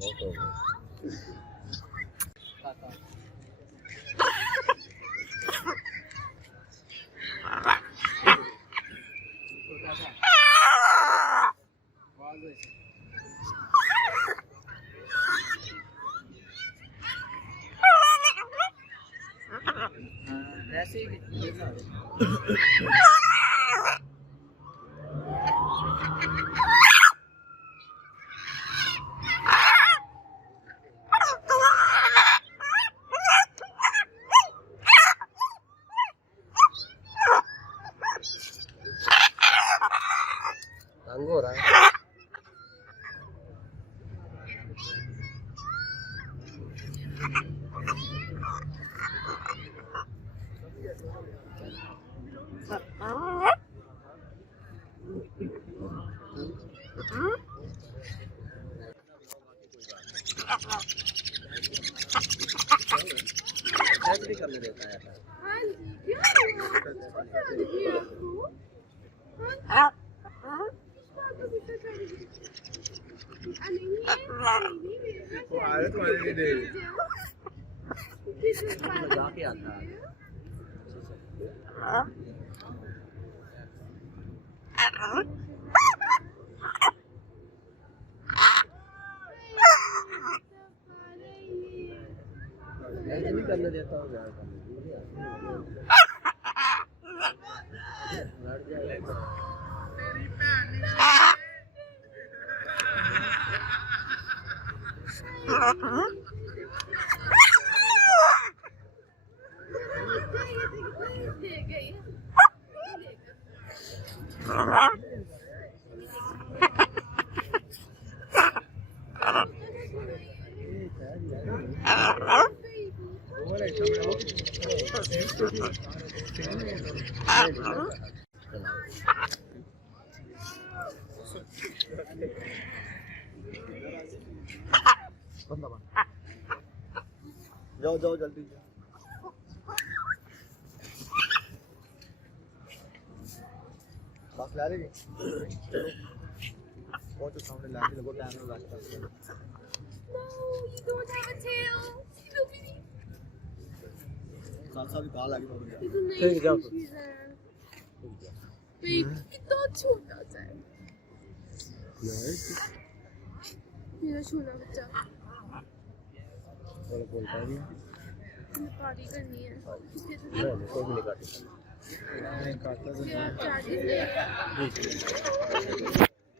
बहुत हो गया। ऐसे ही तंग हो रहा है। भी करने देता है। हाँ जी, क्यों? वो आए तो आने नहीं दे। जाके आता है। ऐसे नहीं करने देता हूँ यार। जाओ जाओ जल्दी बस ला रही पहुंचो सामने लाने लगो टाइम में रास्ता You don't have a tail. साल भी काल आ गई ठीक जाओ कितना छोटा सा है मेरा छोटा बच्चा बोलता भी पार्टी करनी है कोई भी नहीं काटता चार्जेस